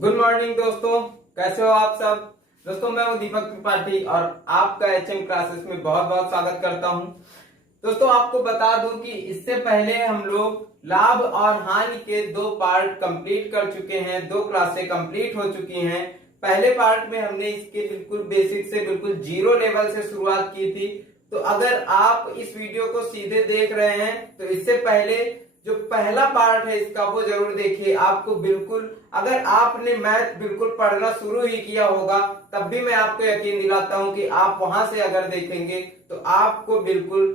Good morning दोस्तों, कैसे हो आप सब। दोस्तों मैं हूं दीपक त्रिपाठी और आपका एचएम क्लासेस में बहुत बहुत स्वागत करता हूं। दोस्तों आपको बता दूं कि इससे पहले हम लोग लाभ और हानि के दो पार्ट कंप्लीट कर चुके हैं, दो क्लासें कंप्लीट हो चुकी हैं। पहले पार्ट में हमने इसके बिल्कुल बेसिक से बिल्कुल जीरो लेवल से शुरुआत की थी। तो अगर आप इस वीडियो को सीधे देख रहे हैं तो इससे पहले जो पहला पार्ट है इसका वो जरूर देखिए। आपको बिल्कुल, अगर आपने मैथ बिल्कुल पढ़ना शुरू ही किया होगा तब भी मैं आपको यकीन दिलाता हूं कि आप वहां से अगर देखेंगे तो आपको बिल्कुल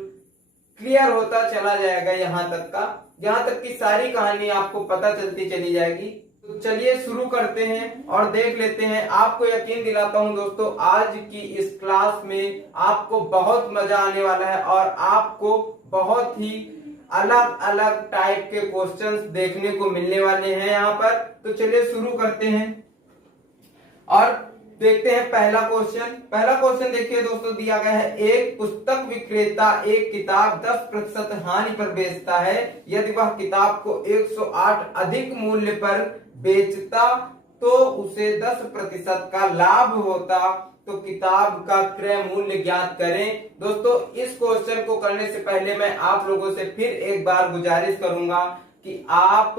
क्लियर होता चला जाएगा। यहाँ तक की सारी कहानी आपको पता चलती चली जाएगी। तो चलिए शुरू करते हैं और देख लेते हैं। आपको यकीन दिलाता हूं दोस्तों, आज की इस क्लास में आपको बहुत मजा आने वाला है और आपको बहुत ही अलग अलग टाइप के क्वेश्चंस देखने को मिलने वाले हैं यहाँ पर। तो चलिए शुरू करते हैं और देखते हैं पहला क्वेश्चन देखिए दोस्तों, दिया गया है एक पुस्तक विक्रेता एक किताब 10% हानि पर बेचता है। यदि वह किताब को 108 अधिक मूल्य पर बेचता तो उसे 10% का लाभ होता। तो किताब का क्रय मूल्य ज्ञात करें। दोस्तों इस क्वेश्चन को करने से पहले मैं आप लोगों से फिर एक बार गुजारिश करूंगा कि आप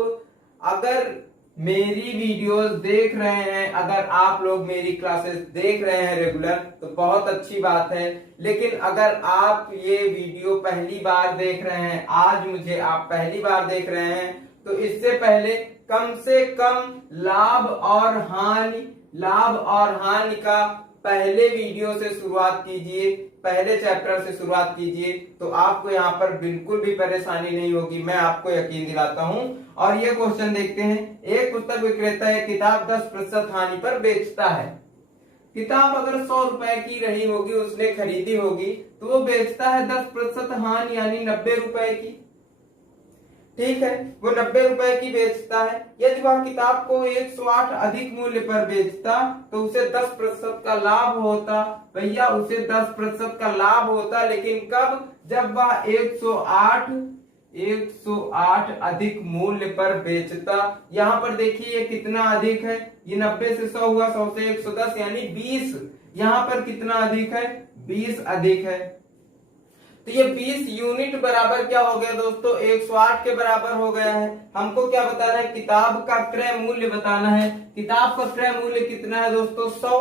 अगर मेरी वीडियोस देख रहे हैं, अगर आप लोग मेरी क्लासेस देख रहे हैं रेगुलर तो बहुत अच्छी बात है। लेकिन अगर आप ये वीडियो पहली बार देख रहे हैं, आज मुझे आप पहली बार देख रहे हैं, तो इससे पहले कम से कम लाभ और हानि का पहले वीडियो से शुरुआत कीजिए, पहले चैप्टर से शुरुआत कीजिए, तो आपको यहाँ पर बिल्कुल भी परेशानी नहीं होगी, मैं आपको यकीन दिलाता हूँ। और ये क्वेश्चन देखते हैं। एक पुस्तक विक्रेता एक किताब 10% हानि पर बेचता है। किताब अगर 100 रुपए की रही होगी, उसने खरीदी होगी, तो वो बेचता है 10% हानि यानी 90 रुपए की। ठीक है, वो 90 रुपए की बेचता है। यदि वह किताब को 108 अधिक मूल्य पर बेचता तो उसे 10% का लाभ होता। भैया उसे 10% का लाभ होता, लेकिन कब? जब वह 108 अधिक मूल्य पर बेचता। यहाँ पर देखिए ये कितना अधिक है, ये 90 से 100 हुआ, 100 से 110 यानी 20। यहाँ पर कितना अधिक है? 20 अधिक है। तो ये 20 यूनिट बराबर क्या हो गया दोस्तों? 108 के बराबर हो गया है। हमको क्या बताना है? किताब का क्रय मूल्य बताना है। किताब का क्रय मूल्य कितना है दोस्तों? 100।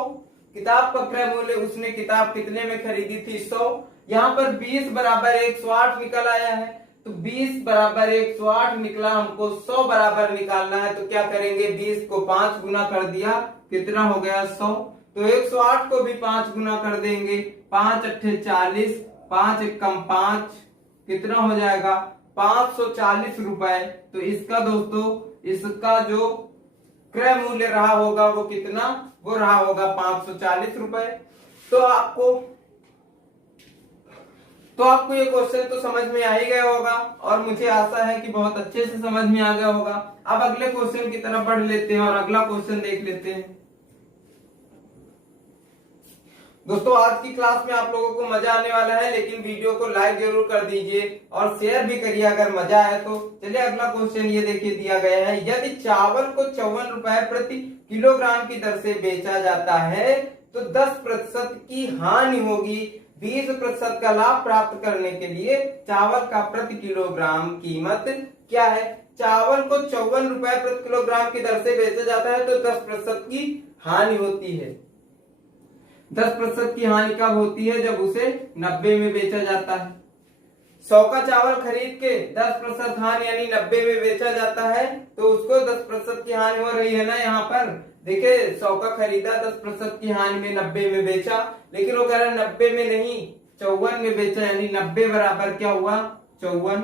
किताब का क्रय मूल्य, उसने किताब कितने में खरीदी थी? 100। यहाँ पर 20 बराबर 108 निकल आया है। तो 20 बराबर 108 निकला, हमको 100 बराबर निकालना है। तो क्या करेंगे? 20 को 5 गुना कर दिया, कितना हो गया? 100। तो 108 को भी 5 गुना कर देंगे, 5 अट्ठे 40, 5 एकम 5, कितना हो जाएगा? 540 रुपए। तो इसका दोस्तों, इसका जो क्रय मूल्य रहा होगा वो कितना? वो रहा होगा 540 रुपए। तो आपको ये क्वेश्चन तो समझ में आ ही गया होगा और मुझे आशा है कि बहुत अच्छे से समझ में आ गया होगा। अब अगले क्वेश्चन की तरफ बढ़ लेते हैं और अगला क्वेश्चन देख लेते हैं। दोस्तों आज की क्लास में आप लोगों को मजा आने वाला है, लेकिन वीडियो को लाइक जरूर कर दीजिए और शेयर भी करिए अगर मजा आए तो। चलिए अगला क्वेश्चन ये देखिए, दिया गया है यदि चावल को 54 रुपए प्रति किलोग्राम की दर से बेचा जाता है तो 10% की हानि होगी। 20% का लाभ प्राप्त करने के लिए चावल का प्रति किलोग्राम कीमत क्या है? चावल को 54 रुपए प्रति किलोग्राम की दर से बेचा जाता है तो 10% की हानि होती है। 10% की हानि कब होती है? जब उसे 90 में बेचा जाता है। 100 का चावल खरीद के 10% हानि यानी 90 में बेचा जाता है तो उसको 10% की हानि हो रही है ना। यहाँ पर देखिए 100 का खरीदा, 10% की हानि में 90 में बेचा, लेकिन वो कह रहा है 90 में नहीं 54 में बेचा, यानी 90 बराबर क्या हुआ? 54।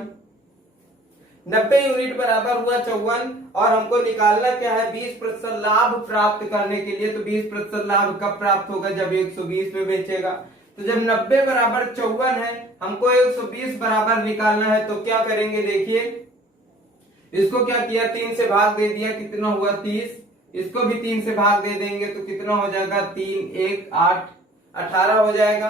90 यूनिट बराबर हुआ 54 और हमको निकालना क्या है? 20% लाभ प्राप्त करने के लिए। तो 20% लाभ कब प्राप्त होगा? जब 120 में बेचेगा। तो जब 90 बराबर 54 है, हमको 120 बराबर निकालना है, तो क्या करेंगे? देखिए इसको क्या किया? 3 से भाग दे दिया, कितना हुआ? 30। इसको भी 3 से भाग दे देंगे तो कितना हो जाएगा? 3 1 8, 18 हो जाएगा।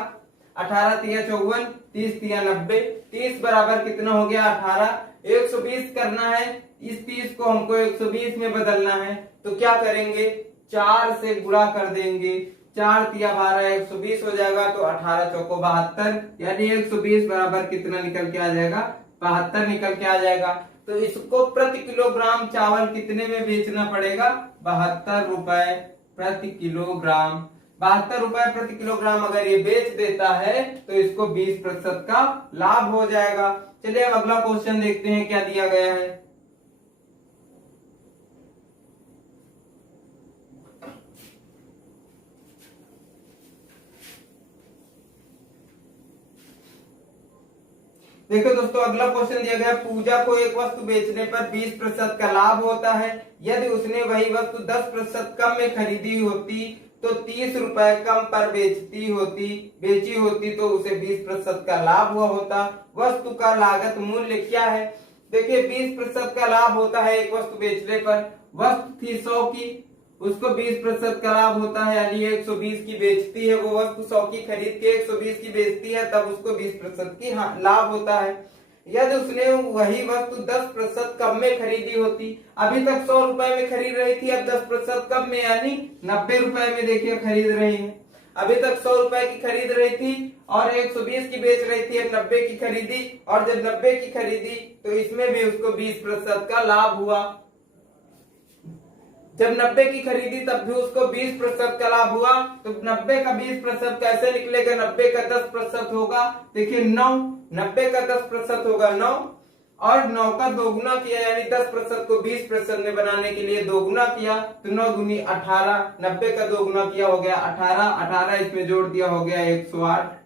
18 तिया 54, 30 तिया 90, 30 बराबर कितना हो गया? 18। 120 करना है, इस 30 को हमको 120 में बदलना है, तो क्या करेंगे, 4 से गुणा कर देंगे। 4 तिया 12, 120 हो जाएगा, तो 18 चौको 72, यानी 120 बराबर कितना निकल के आ जाएगा, 72 निकल के आ जाएगा। तो इसको प्रति किलोग्राम चावल कितने में बेचना पड़ेगा, 72 रुपए प्रति किलोग्राम। 72 रुपए प्रति किलोग्राम अगर ये बेच देता है तो इसको 20% का लाभ हो जाएगा। चलिए अब अगला क्वेश्चन देखते हैं क्या दिया गया है। देखो दोस्तों, अगला क्वेश्चन दिया गया, पूजा को एक वस्तु बेचने पर 20% का लाभ होता है। यदि उसने वही वस्तु 10% कम में खरीदी होती तो 30 रुपए कम पर बेची होती तो उसे 20% का लाभ हुआ होता। वस्तु का लागत मूल्य क्या है। देखिए 20% का लाभ होता है एक वस्तु बेचने पर। वस्तु थी 100 की, उसको 20% का लाभ होता है, यानी 120 की बेचती है वो वस्तु, 100 की खरीद के 120 की बेचती है, तब उसको 20% की लाभ होता है। यदि उसने वही वस्तु 10% कम में खरीदी होती, अभी तक 100 रुपए में खरीद रही थी, अब 10% कम में यानी 90 रुपए में देखिए खरीद रही है। अभी तक 100 रुपए की खरीद रही थी और 120 की बेच रही थी, अब 90 की खरीदी, और जब 90 की खरीदी तो इसमें भी उसको 20% का लाभ हुआ। जब 90 की खरीदी तब भी उसको 20% का लाभ हुआ। तो 90 का 20% कैसे निकलेगा, 90 का 10% होगा। देखिए 9, 90 का 10% होगा 9, और 9 का दोगुना किया, यानी 10% को 20% में बनाने के लिए दोगुना किया, तो 9 दूनी 18, 90 का दोगुना किया हो गया 18, 18 इसमें जोड़ दिया हो गया 108।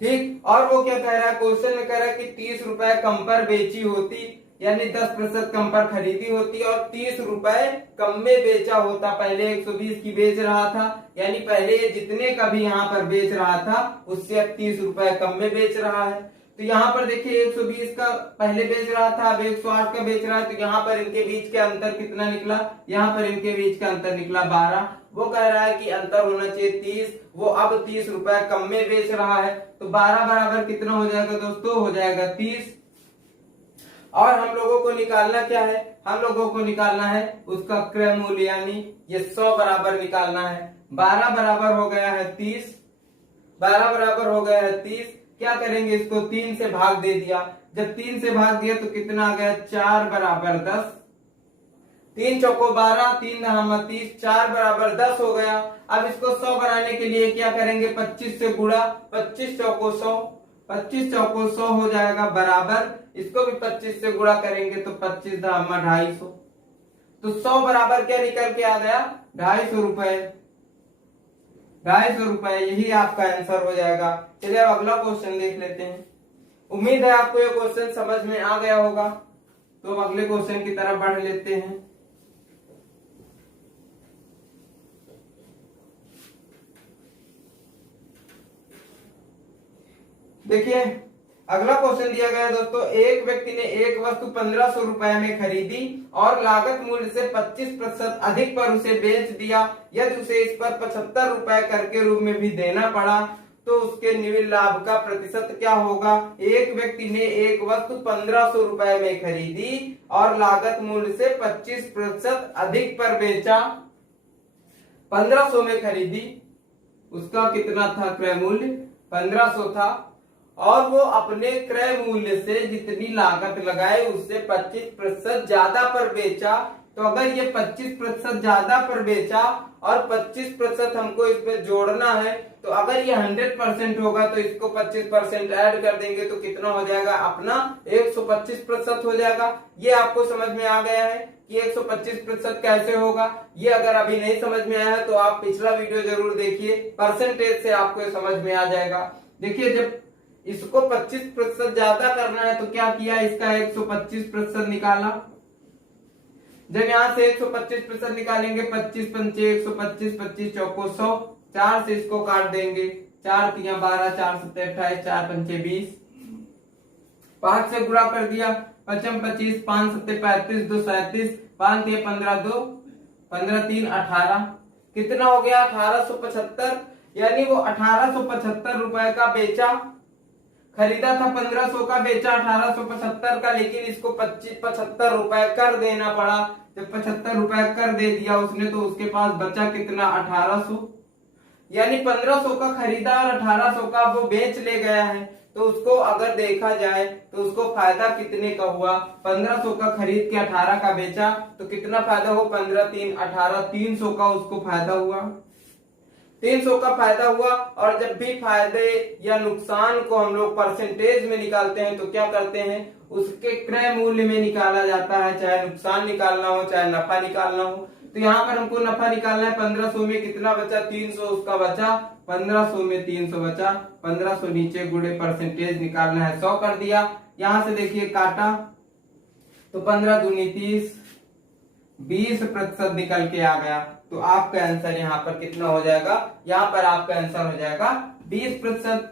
ठीक, और वो क्या कह रहा है, क्वेश्चन में कह रहा है कि 30 रुपए कम पर बेची होती, यानी 10% कम पर खरीदी होती और 30 रुपए कम में बेचा होता। पहले 120 की बेच रहा था, यानी पहले ये जितने का भी यहाँ पर बेच रहा था उससे अब 30 रुपए कम में बेच रहा है। तो यहाँ पर देखिए 120 का पहले बेच रहा था, अब 108 का बेच रहा है, तो यहाँ पर इनके बीच के अंतर कितना निकला, यहाँ पर इनके बीच का अंतर निकला 12। वो कह रहा है कि अंतर होना चाहिए 30, वो अब 30 रुपए कम में बेच रहा है, तो 12 बराबर कितना हो जाएगा दोस्तों, हो जाएगा 30। और हम लोगों को निकालना क्या है, हम लोगों को निकालना है उसका क्रय मूल्य, यानी ये 100 बराबर निकालना है। 12 बराबर हो गया है 30, 12 बराबर हो गया है 30। क्या करेंगे, इसको 3 से भाग दे दिया, जब 3 से भाग दिया तो कितना आ गया, 4 बराबर 10, 3 चौको 12, 3 दहामा 30, 4 बराबर 10 हो गया। अब इसको 100 बनाने के लिए क्या करेंगे, 25 से गुणा, 25 चौको 100, 25 चौको 100 हो जाएगा बराबर, इसको भी 25 से गुणा करेंगे तो 25 दहामा 250, तो 100 बराबर क्या निकल के आ गया, 250 रुपए, 250 रुपए, यही आपका आंसर हो जाएगा। चलिए अब अगला क्वेश्चन देख लेते हैं। उम्मीद है आपको ये क्वेश्चन समझ में आ गया होगा, तो अगले क्वेश्चन की तरफ बढ़ लेते हैं। देखिए अगला क्वेश्चन दिया गया है दोस्तों, एक व्यक्ति ने एक वस्तु 1500 रुपए में खरीदी और लागत मूल्य से 25% अधिक पर उसे बेच दिया। यदि उसे इस पर 75 रुपए कर के रूप में भी देना पड़ा तो उसके निव्वल लाभ का प्रतिशत क्या होगा। एक व्यक्ति ने एक वस्तु 1500 रुपए में खरीदी और लागत मूल्य से 25% अधिक पर बेचा। 1500 में खरीदी, उसका कितना था क्रय मूल्य, 1500 था, और वो अपने क्रय मूल्य से जितनी लागत लगाए उससे 25% ज्यादा पर बेचा। तो अगर ये 25% ज्यादा पर बेचा और 25% हमको इसमें जोड़ना है, तो अगर ये 100% होगा तो इसको 25% ऐड कर देंगे तो कितना हो जाएगा, अपना 125% हो जाएगा। ये आपको समझ में आ गया है कि 125% कैसे होगा। ये अगर अभी नहीं समझ में आया है तो आप पिछला वीडियो जरूर देखिए, परसेंटेज से आपको समझ में आ जाएगा। देखिए जब इसको 25% ज्यादा करना है तो क्या किया, इसका 125% निकाला। जब यहाँ से 125% निकालेंगे, 25 पंचे 125, 25 चौको 100, 4 से इसको काट देंगे, 4 तिया 12, 4 सत्ते 28, 4 पंचे 20, 5 से गुणा कर दिया, 55 25, 5 सत्ते 35, 2 37, 5 तिया 15, 2 15 3 18, कितना हो गया 1875, यानी वो 1875 रुपए का बेचा। खरीदा था 1500 का, बेचा 1875 का, लेकिन इसको 75 रुपए कर देना पड़ा। जब 75 रुपए कर दे दिया उसने तो उसके पास बचा कितना, 1800। यानी 1500 का खरीदा और 1800 का वो बेच ले गया है। तो उसको अगर देखा जाए तो उसको फायदा कितने का हुआ, 1500 का खरीद के 18 का बेचा तो कितना फायदा हो, 15 3 18, 300 का उसको फायदा हुआ, 300 का फायदा हुआ। और जब भी फायदे या नुकसान को हम लोग परसेंटेज में निकालते हैं तो क्या करते हैं, उसके क्रय मूल्य में निकाला जाता है, चाहे नुकसान निकालना हो चाहे नफा निकालना हो। तो यहाँ पर हमको नफा निकालना है, 1500 में कितना बचा, 300 उसका बचा, 1500 में 300 बचा, 1500 नीचे गुणे परसेंटेज निकालना है, 100 कर दिया। यहां से देखिए काटा तो 15 दूनी 30, 20% निकल के आ गया। तो आपका आंसर यहाँ पर कितना हो जाएगा, यहाँ पर आपका आंसर हो जाएगा 20%।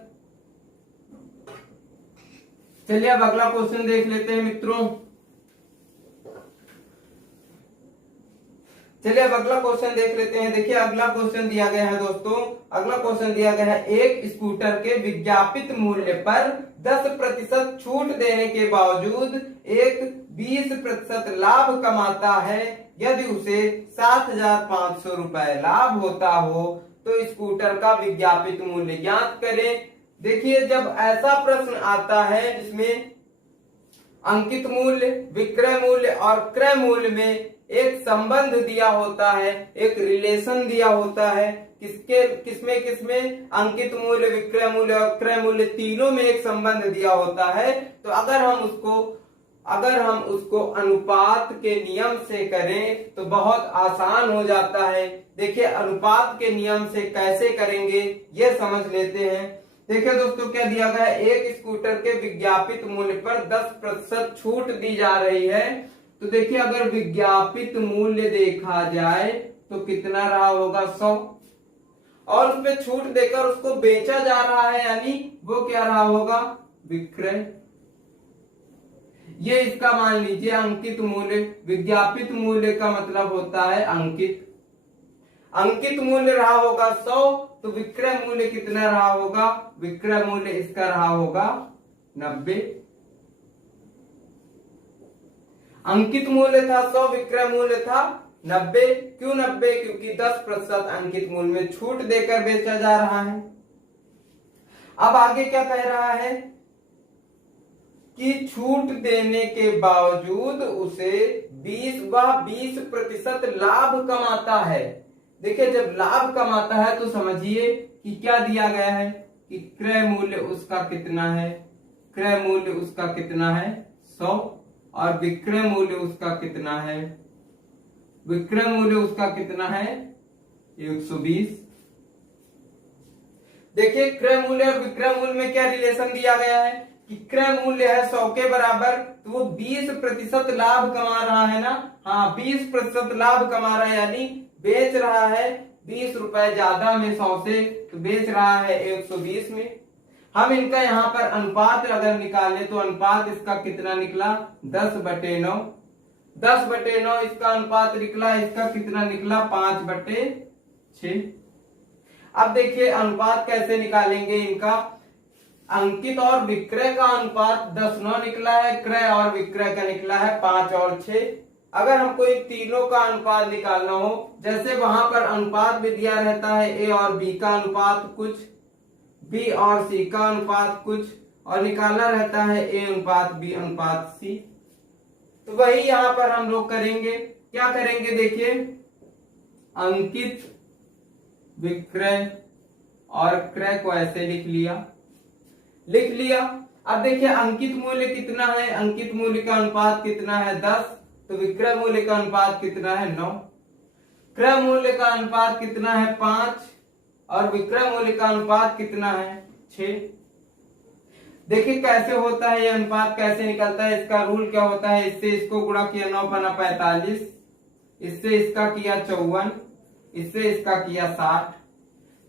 चलिए अब अगला क्वेश्चन देख लेते हैं मित्रों। चलिए अब अगला क्वेश्चन देख लेते हैं। देखिए अगला क्वेश्चन दिया गया है दोस्तों, अगला क्वेश्चन दिया गया है, एक स्कूटर के विज्ञापित मूल्य पर 10% छूट देने के बावजूद एक 20% लाभ कमाता है। यदि उसे 7,500 रुपए लाभ होता हो तो स्कूटर का विज्ञापित मूल्य ज्ञात करें। देखिए जब ऐसा प्रश्न आता है जिसमें अंकित मूल्य, विक्रय मूल्य और क्रय मूल्य में एक संबंध दिया होता है, एक रिलेशन दिया होता है, किसमें अंकित मूल्य, विक्रय मूल्य और क्रय मूल्य तीनों में एक संबंध दिया होता है। तो अगर हम उसको अनुपात के नियम से करें तो बहुत आसान हो जाता है। देखिए अनुपात के नियम से कैसे करेंगे ये समझ लेते हैं। देखिए दोस्तों क्या दिया गया है, एक स्कूटर के विज्ञापित मूल्य पर 10% छूट दी जा रही है। तो देखिए अगर विज्ञापित मूल्य देखा जाए तो कितना रहा होगा, 100, और उसमें छूट देकर उसको बेचा जा रहा है, यानी वो क्या रहा होगा, विक्रय। ये इसका मान लीजिए अंकित मूल्य, विज्ञापित मूल्य का मतलब होता है अंकित। अंकित मूल्य रहा होगा 100, तो विक्रय मूल्य कितना रहा होगा, विक्रय मूल्य इसका रहा होगा 90। अंकित मूल्य था 100, विक्रय मूल्य था 90। क्यों 90? क्योंकि 10% अंकित मूल्य में छूट देकर बेचा जा रहा है। अब आगे क्या कह रहा है कि छूट देने के बावजूद उसे 20% लाभ कमाता है। देखिए जब लाभ कमाता है तो समझिए कि क्या दिया गया है कि क्रय मूल्य उसका कितना है, क्रय मूल्य उसका कितना है 100, और विक्रय मूल्य उसका कितना है, विक्रय मूल्य उसका कितना है 120। देखिए क्रय मूल्य और विक्रय मूल्य में क्या रिलेशन दिया गया है कि क्रय मूल्य है 100 के बराबर, तो वो 20% लाभ कमा रहा है ना, हाँ 20% लाभ कमा रहा है, यानी बेच रहा है 20 रुपए ज्यादा में 100 से, तो बेच रहा है 120 में। हम इनका यहाँ पर अनुपात अगर निकालें तो अनुपात इसका कितना निकला, 10/9। 10/9 इसका अनुपात निकला, इसका कितना निकला 5/6। अब देखिए अनुपात कैसे निकालेंगे इनका, अंकित और विक्रय का अनुपात 10:9 निकला है, क्रय और विक्रय का निकला है 5 और 6। अगर हमको इन तीनों का अनुपात निकालना हो, जैसे वहां पर अनुपात भी दिया रहता है ए और बी का अनुपात कुछ, बी और सी का अनुपात कुछ, और निकालना रहता है ए अनुपात बी अनुपात सी, तो वही यहां पर हम लोग करेंगे। क्या करेंगे देखिए, अंकित, विक्रय और क्रय को ऐसे लिख लिया। अब देखिए अंकित मूल्य कितना है, अंकित मूल्य का अनुपात कितना है 10, तो विक्रय मूल्य का अनुपात कितना है 9, क्रय मूल्य का अनुपात कितना है 5, और विक्रय मूल्य का अनुपात कितना है 6। देखिए कैसे होता है ये अनुपात, कैसे निकलता है, इसका रूल क्या होता है, इससे इसको गुणा किया 9×45, इससे इसका किया 54, इससे इसका किया 60,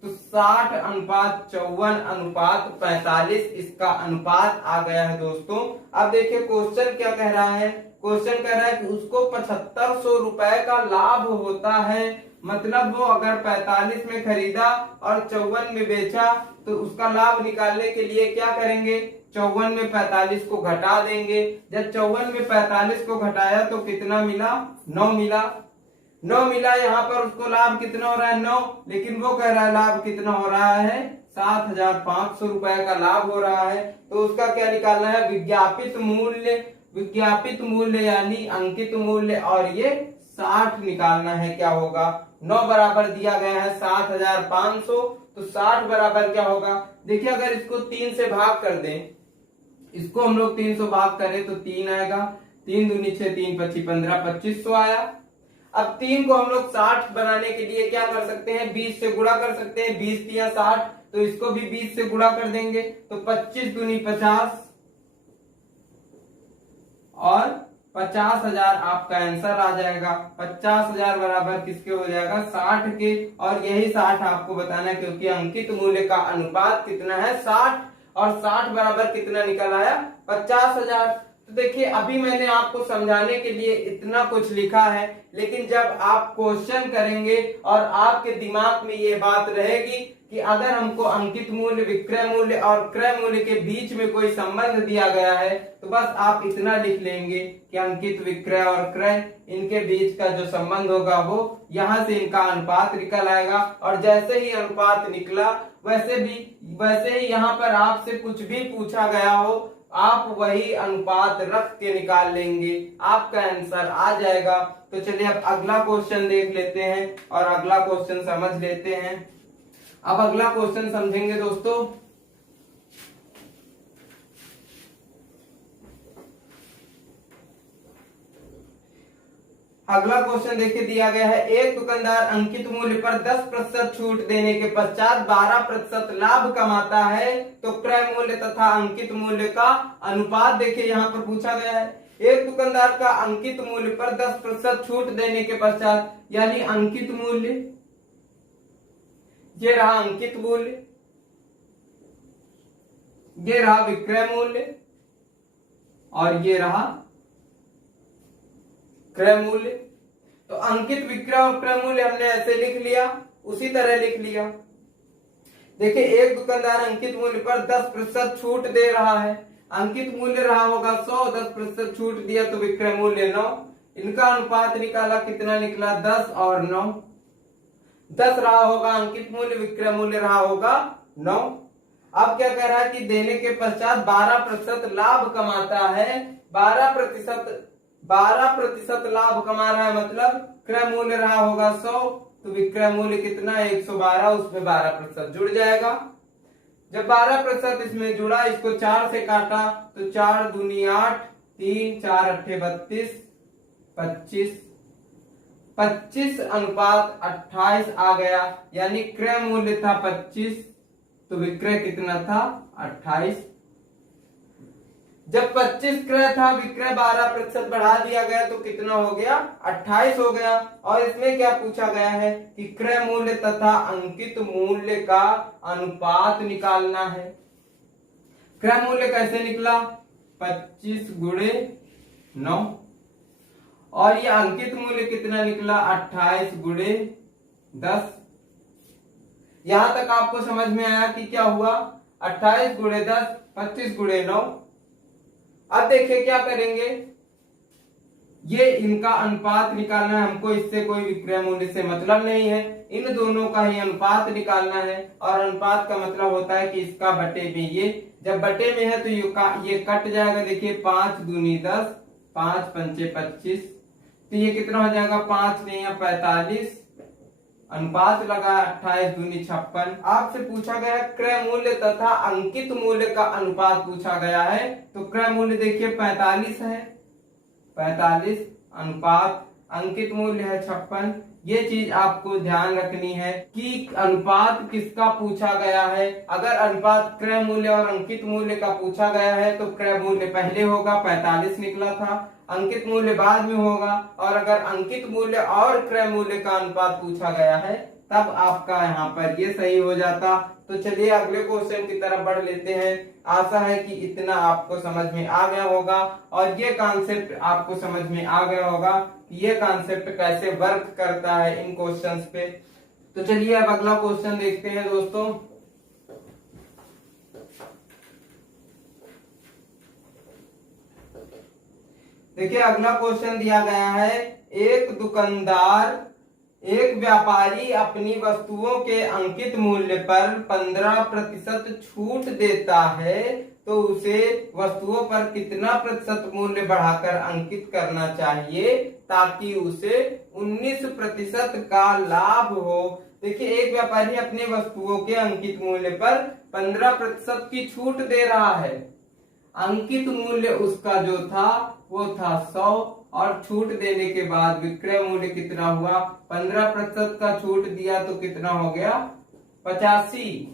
तो 60:54:45 इसका अनुपात आ गया है दोस्तों। अब देखिए क्वेश्चन क्या कह रहा है, क्वेश्चन कह रहा है कि उसको 7500 रुपए का लाभ होता है। मतलब वो अगर 45 में खरीदा और 54 में बेचा तो उसका लाभ निकालने के लिए क्या करेंगे, 54 में 45 को घटा देंगे। जब 54 में 45 को घटाया तो कितना मिला? 9 मिला। 9 मिला। यहाँ पर उसको लाभ कितना हो रहा है? 9। लेकिन वो कह रहा है लाभ कितना हो रहा है? 7,500 रुपए का लाभ हो रहा है। तो उसका क्या निकालना है? विज्ञापित मूल्य। विज्ञापित मूल्य यानी अंकित मूल्य, और ये 60 निकालना है। क्या होगा? 9 बराबर दिया गया है 7,500, तो 60 बराबर क्या होगा? देखिए अगर इसको 3 से भाग कर दें, इसको हम लोग 3 से भाग करें तो 3 आएगा। 3 दूनी 6, 3 25 15, 2500 आया। अब 3 को हम लोग 60 बनाने के लिए क्या कर सकते हैं? 20 से गुणा कर सकते हैं। 20 दिया 60, तो इसको भी 20 से गुणा कर देंगे तो 25 दूनी 50 और 50,000 आपका आंसर आ जाएगा। 50,000 बराबर किसके हो जाएगा? 60 के। और यही 60 आपको बताना है, क्योंकि अंकित मूल्य का अनुपात कितना है? 60। और 60 बराबर कितना निकल आया? 50,000। तो देखिए अभी मैंने आपको समझाने के लिए इतना कुछ लिखा है, लेकिन जब आप क्वेश्चन करेंगे और आपके दिमाग में ये बात रहेगी कि अगर हमको अंकित मूल्य, विक्रय मूल्य और क्रय मूल्य के बीच में कोई संबंध दिया गया है, तो बस आप इतना लिख लेंगे कि अंकित, विक्रय और क्रय, इनके बीच का जो संबंध होगा वो यहां से इनका अनुपात निकल आएगा। और जैसे ही अनुपात निकला वैसे ही यहाँ पर आपसे कुछ भी पूछा गया हो, आप वही अनुपात रख के निकाल लेंगे, आपका आंसर आ जाएगा। तो चलिए अब अगला क्वेश्चन देख लेते हैं और अगला क्वेश्चन समझ लेते हैं। अब अगला क्वेश्चन समझेंगे दोस्तों। अगला क्वेश्चन देखिए दिया गया है, एक दुकानदार अंकित मूल्य पर 10% छूट देने के पश्चात 12% लाभ कमाता है, तो क्रय मूल्य तथा अंकित मूल्य का अनुपात देखिए यहाँ पर पूछा गया है। एक दुकानदार का अंकित मूल्य पर 10% छूट देने के पश्चात, यानी अंकित मूल्य, ये रहा अंकित मूल्य, ये रहा विक्रय मूल्य और ये रहा क्रय मूल्य। तो अंकित, विक्रय और क्रय मूल्य हमने ऐसे लिख लिया, उसी तरह लिख लिया। देखिए एक दुकानदार अंकित मूल्य पर 10% छूट दे रहा है। अंकित मूल्य रहा होगा 100, 10% छूट दिया तो विक्रय मूल्य 9। इनका अनुपात निकाला, कितना निकला? 10 और 9। 10 रहा होगा अंकित मूल्य, विक्रय मूल्य रहा होगा 9। अब क्या कह रहा है कि देने के पश्चात 12% लाभ कमाता है। 12% लाभ कमा रहा है, मतलब क्रय मूल्य रहा होगा 100, तो विक्रय मूल्य कितना? 112, उसमें 12% जुड़ जाएगा। जब 12% इसमें जुड़ा, इसको 4 से काटा तो 4 दूनी 8, 3 4 8 32, 25, 25 अनुपात 28 आ गया। यानी क्रय मूल्य था 25, तो विक्रय कितना था? 28। जब 25 क्रय था, विक्रय 12% बढ़ा दिया गया तो कितना हो गया? 28 हो गया। और इसमें क्या पूछा गया है कि क्रय मूल्य तथा अंकित मूल्य का अनुपात निकालना है। क्रय मूल्य कैसे निकला? 25 गुणे 9। और ये अंकित मूल्य कितना निकला? 28 गुणे 10। यहां तक आपको समझ में आया कि क्या हुआ? 28 गुणे 10, 25 गुणे 9। अब देखिए क्या करेंगे, ये इनका अनुपात निकालना है हमको, इससे कोई विक्रय मूल्य से मतलब नहीं है, इन दोनों का ही अनुपात निकालना है। और अनुपात का मतलब होता है कि इसका बटे में ये, जब बटे में है तो ये कट जाएगा। देखिए 5 दूनी 10, 5 पंचे 25, तो ये कितना हो जाएगा? 5 नहीं 45। अनुपात लगा 28 दूनी 56। आपसे पूछा गया क्रय मूल्य तथा अंकित मूल्य का अनुपात पूछा गया है, तो क्रय मूल्य देखिए 45 है, 45 अनुपात अंकित मूल्य है 56। ये चीज आपको ध्यान रखनी है कि अनुपात किसका पूछा गया है। अगर अनुपात क्रय मूल्य और अंकित मूल्य का पूछा गया है तो क्रय मूल्य पहले होगा, 45 निकला था, अंकित मूल्य बाद में होगा। और अगर अंकित मूल्य और क्रय मूल्य का अनुपात पूछा गया है तब आपका यहाँ पर ये सही हो जाता। तो चलिए अगले क्वेश्चन की तरफ बढ़ लेते हैं। आशा है कि इतना आपको समझ में आ गया होगा और ये कॉन्सेप्ट आपको समझ में आ गया होगा कि ये कॉन्सेप्ट कैसे वर्क करता है इन क्वेश्चंस पे। तो चलिए अब अगला क्वेश्चन देखते हैं दोस्तों। देखिए अगला क्वेश्चन दिया गया है, एक व्यापारी अपनी वस्तुओं के अंकित मूल्य पर 15% छूट देता है, तो उसे वस्तुओं पर कितना प्रतिशत मूल्य बढ़ाकर अंकित करना चाहिए ताकि उसे 19% का लाभ हो। देखिए एक व्यापारी अपने वस्तुओं के अंकित मूल्य पर 15% की छूट दे रहा है। अंकित मूल्य उसका जो था वो था 100 और छूट देने के बाद विक्रय मूल्य कितना हुआ, 15% का छूट दिया तो कितना हो गया 85।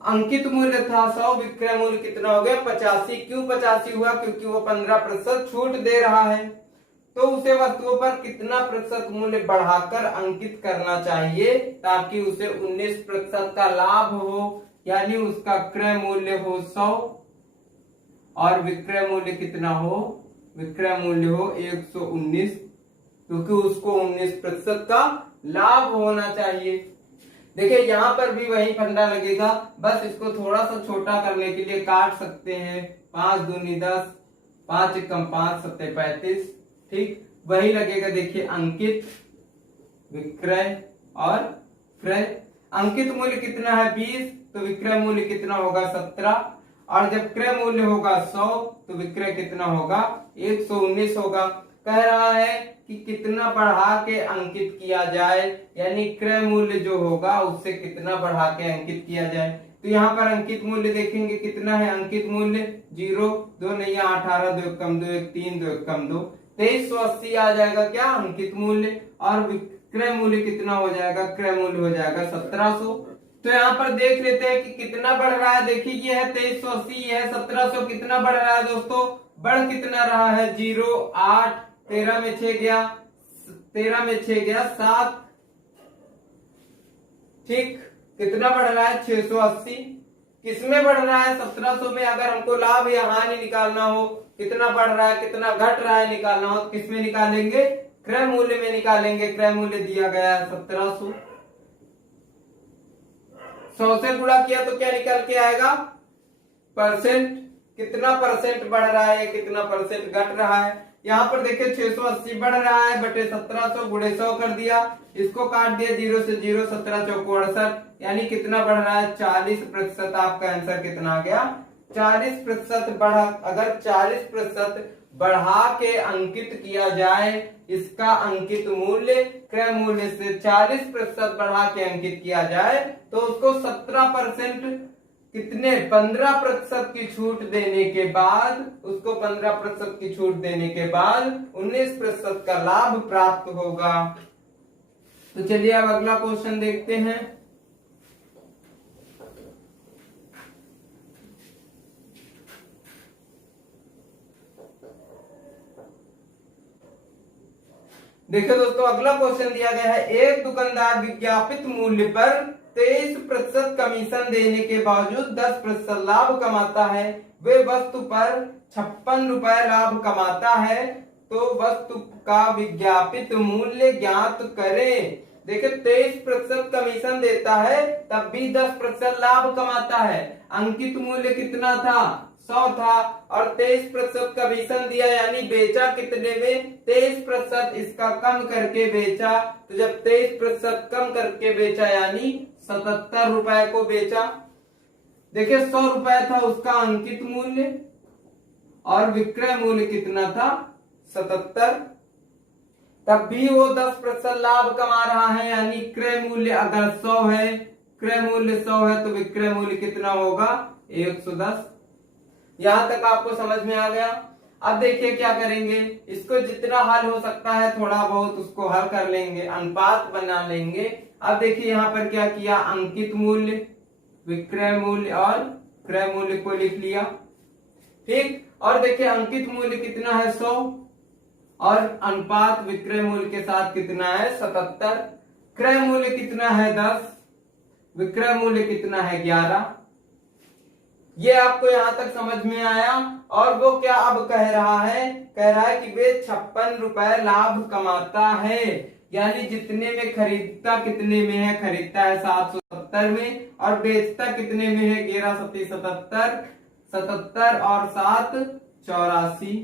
अंकित मूल्य था 100, विक्रय मूल्य कितना हो गया 85। क्यों 85 हुआ, क्योंकि वो 15% छूट दे रहा है। तो उसे वस्तुओं पर कितना प्रतिशत मूल्य बढ़ाकर अंकित करना चाहिए ताकि उसे 19% का लाभ हो, यानी उसका क्रय मूल्य हो 100 और विक्रय मूल्य कितना हो, विक्रय मूल्य हो 119, क्योंकि उसको 19% का लाभ होना चाहिए। देखिए यहाँ पर भी वही फंडा लगेगा, बस इसको थोड़ा सा छोटा करने के लिए काट सकते हैं। 5 दूनी 10, 5 एकम 5 सत्ते 35, ठीक वही लगेगा। देखिए अंकित, विक्रय और क्रय। अंकित मूल्य कितना है 20, तो विक्रय मूल्य कितना होगा 17, और जब क्रय मूल्य होगा 100 तो विक्रय कितना होगा 119 होगा। कह रहा है कि कितना बढ़ा के अंकित किया जाए, यानी क्रय मूल्य जो होगा उससे कितना बढ़ा के अंकित किया जाए। तो यहाँ पर अंकित मूल्य देखेंगे कितना है, अंकित मूल्य 0, 2 नहीं 18, 2 एकम 2, 1 3, 2 एकम 2, 2380 आ जाएगा क्या अंकित मूल्य, और विक्रय मूल्य कितना हो जाएगा, क्रय मूल्य हो जाएगा 1700। तो यहाँ पर देख लेते हैं कि कितना बढ़ रहा है। देखिए ये है 2380, ये है 1700, कितना बढ़ रहा है दोस्तों, बढ़ कितना रहा है 0, 8, 13 में 6 गया, 13 में 6 गया 7, ठीक कितना बढ़ रहा है 680। किसमें बढ़ रहा है 1700 में। अगर हमको लाभ या हानि निकालना हो, कितना बढ़ रहा है कितना घट रहा है निकालना हो, किसमें निकालेंगे, क्रय मूल्य में निकालेंगे। क्रय मूल्य दिया गया है 1700, 100 से गुणा किया तो क्या निकल के आएगा परसेंट, कितना परसेंट बढ़ रहा है कितना परसेंट घट रहा है। यहाँ पर देखिए 680 बढ़ रहा है बटे 1700 गुणे 100 कर दिया, इसको काट दिया 0 से 0, 17 चौको 68, यानी कितना बढ़ रहा है 40%। आपका आंसर कितना आ गया 40% बढ़ा। अगर 40% बढ़ा के अंकित किया जाए, इसका अंकित मूल्य क्रय मूल्य से 40% बढ़ा के अंकित किया जाए तो उसको 17% कितने 15% की छूट देने के बाद, उसको 15% की छूट देने के बाद 19% का लाभ प्राप्त होगा। तो चलिए अब अगला क्वेश्चन देखते हैं। देखिए दोस्तों अगला क्वेश्चन दिया गया है, एक दुकानदार विज्ञापित मूल्य पर 23% कमीशन देने के बावजूद 10% लाभ कमाता है। वे वस्तु पर 56 रुपए लाभ कमाता है, तो वस्तु का विज्ञापित मूल्य ज्ञात करें। देखिए 23% कमीशन देता है तब भी 10% लाभ कमाता है। अंकित मूल्य कितना था 100 था और 23% कमीशन दिया, यानी बेचा कितने में 23%, इसका कम करके बेचा। तो जब 23% कम करके बेचा यानी 77 रुपए को बेचा। देखिए 100 रुपए था उसका अंकित मूल्य और विक्रय मूल्य कितना था 77, तब भी वो 10% लाभ कमा रहा है, यानी क्रय मूल्य अगर 100 है, क्रय मूल्य 100 है तो विक्रय मूल्य कितना होगा 110। यहां तक आपको समझ में आ गया। अब देखिए क्या करेंगे, इसको जितना हल हो सकता है थोड़ा बहुत उसको हल कर लेंगे, अनुपात बना लेंगे। अब देखिए यहाँ पर क्या किया, अंकित मूल्य, विक्रय मूल्य और क्रय मूल्य को लिख लिया, ठीक। और देखिए अंकित मूल्य कितना है 100 और अनुपात विक्रय मूल्य के साथ कितना है 77, क्रय मूल्य कितना है 10, विक्रय मूल्य कितना है 11। ये आपको यहां तक समझ में आया। और वो क्या अब कह रहा है कि वे 56 रुपए लाभ कमाता है, यानी जितने में खरीदता कितने में है, खरीदता है 770 में और बेचता कितने में है 11 सत्ती 77, 77 और 7 84।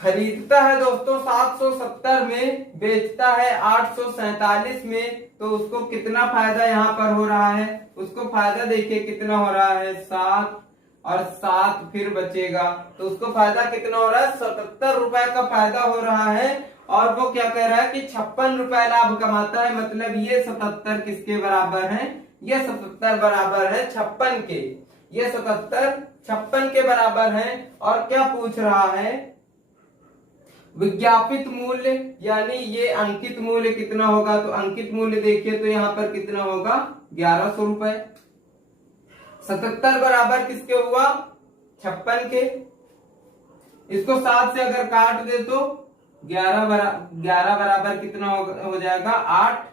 खरीदता है दोस्तों 770 में, बेचता है 847 में, तो उसको कितना फायदा यहाँ पर हो रहा है? उसको फायदा देखिए कितना हो रहा है, 7 और 7 फिर बचेगा, तो उसको फायदा कितना हो रहा है? 77 रुपए का फायदा हो रहा है। और वो क्या कह रहा है कि 56 रुपए लाभ कमाता है, मतलब ये 77 किसके बराबर है? ये 77 बराबर है 56 के, ये 77 56 के बराबर है। और क्या पूछ रहा है? विज्ञापित मूल्य, यानी ये अंकित मूल्य कितना होगा? तो अंकित मूल्य देखिए तो यहाँ पर कितना होगा? 1100 रुपए। 77 बराबर किसके हुआ? 56 के। इसको 7 से अगर काट दे तो 11 बराबर कितना हो जाएगा? 8।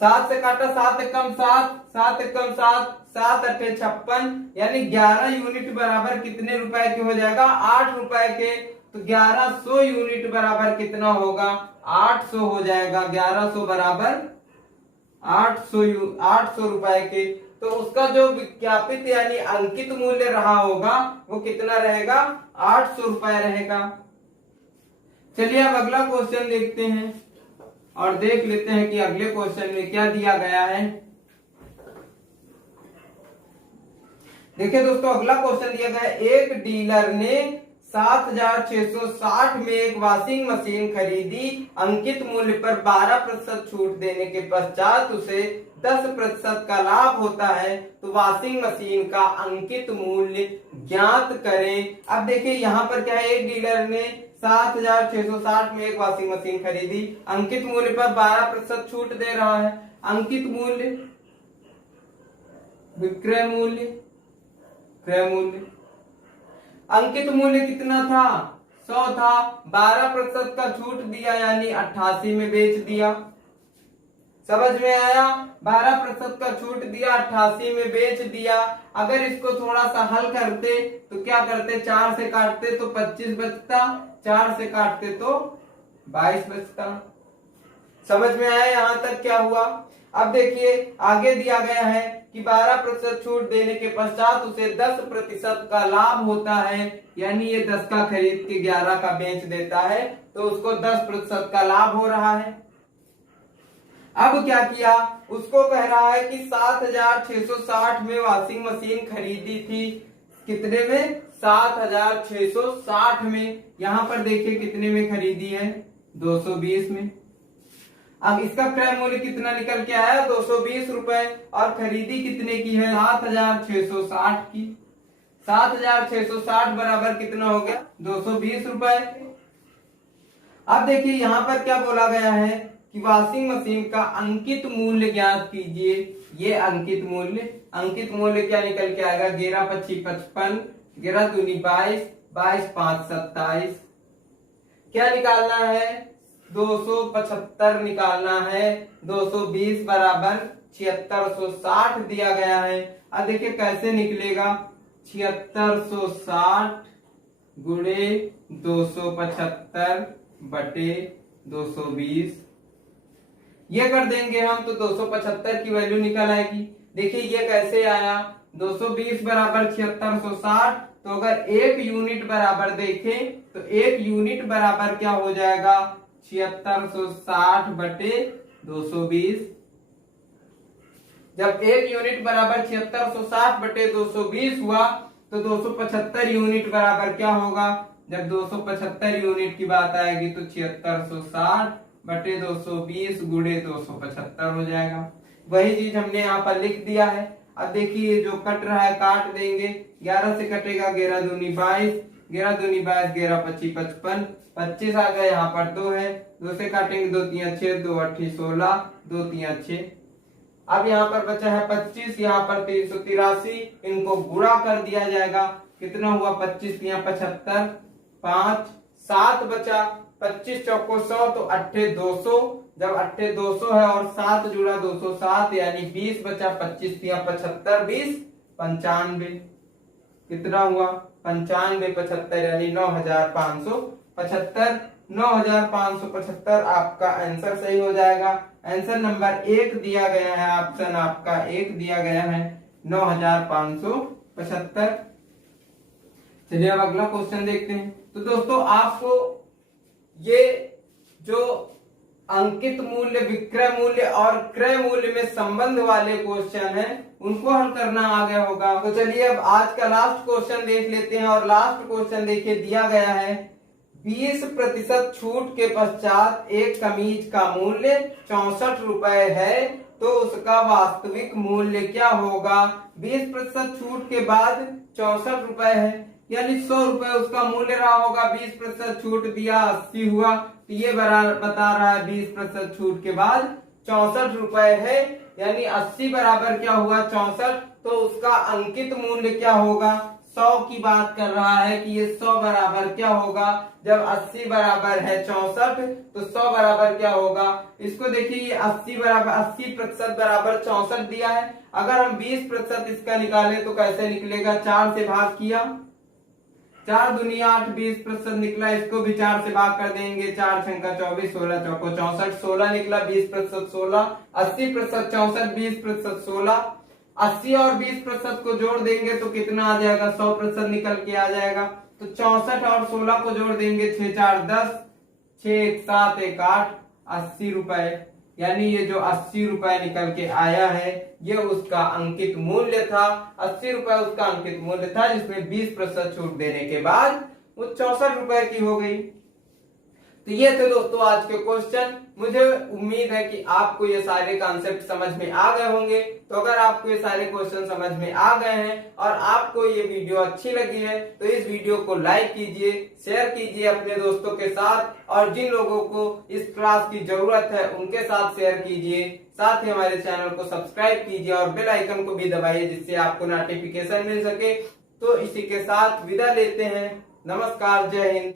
7 से काटा, 7 एकम 7, 7 एकम 7, 7 अट्ठे 56, यानी 11 यूनिट बराबर कितने रुपए के हो जाएगा? 8 रुपए के। तो 1100 यूनिट बराबर कितना होगा? 800 हो जाएगा। 1100 बराबर 800 रुपए के। तो उसका जो विज्ञापित यानी अंकित मूल्य रहा होगा वो कितना रहेगा? 800 रुपए रहेगा। चलिए अब अगला क्वेश्चन देखते हैं और देख लेते हैं कि अगले क्वेश्चन में क्या दिया गया है। देखिए दोस्तों, अगला क्वेश्चन दिया गया है, एक डीलर ने 7660 में एक वॉशिंग मशीन खरीदी। अंकित मूल्य पर 12% छूट देने के पश्चात उसे 10% का लाभ होता है, तो वॉशिंग मशीन का अंकित मूल्य ज्ञात करें। अब देखिए यहाँ पर क्या है, एक डीलर ने 7660 में एक वॉशिंग मशीन खरीदी, अंकित मूल्य पर 12% छूट दे रहा है। अंकित मूल्य, विक्रय मूल्य, क्रय मूल्य, अंकित मूल्य कितना था? 100 था। 12% का छूट दिया यानी 88 में बेच दिया। समझ में आया? 12% का छूट दिया, 88 में बेच दिया। अगर इसको थोड़ा सा हल करते तो क्या करते? 4 से काटते तो 25 बचता, 4 से काटते तो 22 बचता। समझ में आया यहाँ तक क्या हुआ? अब देखिए आगे दिया गया है कि 12% छूट देने के पश्चात उसे 10% का लाभ होता है, यानी ये 10 का खरीद के 11 का बेच देता है, तो उसको 10% का लाभ हो रहा है। अब क्या किया? उसको कह रहा है कि 7660 में वॉशिंग मशीन खरीदी थी। कितने में? 7660 में। यहां पर देखिए कितने में खरीदी है? 220 में। अब इसका क्रय मूल्य कितना निकल के आया? 220 रुपए। और खरीदी कितने की है? 7660 की। 7660 बराबर कितना हो गया? 220 रुपए। अब देखिए यहाँ पर क्या बोला गया है कि वॉशिंग मशीन का अंकित मूल्य ज्ञात कीजिए। ये अंकित मूल्य क्या निकल के आएगा? 11 25 55, 11 दूनी 22, 22 5 27। क्या निकालना है? 275 निकालना है। 220 बराबर 7660 दिया गया है। अब देखिए कैसे निकलेगा? 7660 गुणे 275 बटे 220, ये कर देंगे हम तो 275 की वैल्यू निकल आएगी। देखिए ये कैसे आया? 220 बराबर 7660, तो अगर 1 यूनिट बराबर देखें तो 1 यूनिट बराबर क्या हो जाएगा? 7660 बटे 220। जब 1 यूनिट बराबर 7660 बटे 220 हुआ तो 275 यूनिट बराबर क्या होगा? जब 275 यूनिट की बात आएगी तो 7660 बटे 220 गुणे 275 हो जाएगा। वही चीज हमने यहाँ पर लिख दिया है। अब देखिए जो कट रहा है काट देंगे। 11 से कटेगा 11 दूनी 22, 11 दूनी 22, 11 25 55, 25 आ गया, यहाँ पर 2 है, 2 से काटेंगे 2 3 6, 2 8 16, 2 3 6। अब यहाँ पर बचा है 25, यहाँ पर 383, इनको गुणा कर दिया जाएगा। कितना हुआ? 25 3 75, 5 7 बचा, 25 चौको 100 तो 8 200। जब 8 200 है और 7 जुड़ा 207, यानी 20 बचा। 25 3 75, 20 95। कितना हुआ? 95 75, यानी 9575। 9575 आपका आंसर सही हो जाएगा। आंसर नंबर 1 दिया गया है, ऑप्शन आपका 1 दिया गया है 9575। चलिए अब अगला क्वेश्चन देखते हैं। तो दोस्तों आपको ये जो अंकित मूल्य, विक्रय मूल्य और क्रय मूल्य में संबंध वाले क्वेश्चन हैं उनको हल करना आ गया होगा। तो चलिए अब आज का लास्ट क्वेश्चन देख लेते हैं। और लास्ट क्वेश्चन देखिए दिया गया है 20% छूट के पश्चात एक कमीज का मूल्य 64 रुपए है, तो उसका वास्तविक मूल्य क्या होगा। 20% छूट के बाद 64 रुपए है, यानी 100 रुपए उसका मूल्य रहा होगा। 20% छूट दिया 80 हुआ, तो ये बता रहा है 20% छूट के बाद 64 रुपए है, यानी 80 बराबर क्या हुआ 64, तो उसका अंकित मूल्य क्या होगा। 100 की बात कर रहा है कि ये 100 बराबर क्या होगा। जब 80 बराबर है 64 तो 100 बराबर क्या होगा। इसको देखिए ये 80% बराबर 64 दिया है। अगर हम 20% इसका निकाले तो कैसे निकलेगा, 4 से भाग किया, 4 दुनिया 8, 20% निकला, इसको भी 4 से भाग कर देंगे, 4 छंका 24, 16 चौको 64, 16 निकला, 20% 16, 80% 64, 20% 16, 80 और 20% को जोड़ देंगे तो कितना आ जाएगा, 100% निकल के आ जाएगा। तो 64 और 16 को जोड़ देंगे, 6 4 10, 6 1 7 1 8, 80 रुपए, यानी ये जो 80 रुपए निकल के आया है ये उसका अंकित मूल्य था। 80 रुपए उसका अंकित मूल्य था, जिसमें 20% छूट देने के बाद वो 64 रुपए की हो गई। तो ये थे दोस्तों आज के क्वेश्चन। मुझे उम्मीद है कि आपको ये सारे कॉन्सेप्ट समझ में आ गए होंगे। तो अगर आपको ये सारे क्वेश्चन समझ में आ गए हैं और आपको ये वीडियो अच्छी लगी है तो इस वीडियो को लाइक कीजिए, शेयर कीजिए अपने दोस्तों के साथ, और जिन लोगों को इस क्लास की जरूरत है उनके साथ शेयर कीजिए। साथ ही हमारे चैनल को सब्सक्राइब कीजिए और बेल आइकन को भी दबाइए, जिससे आपको नोटिफिकेशन मिल सके। तो इसी के साथ विदा लेते हैं। नमस्कार, जय हिंद।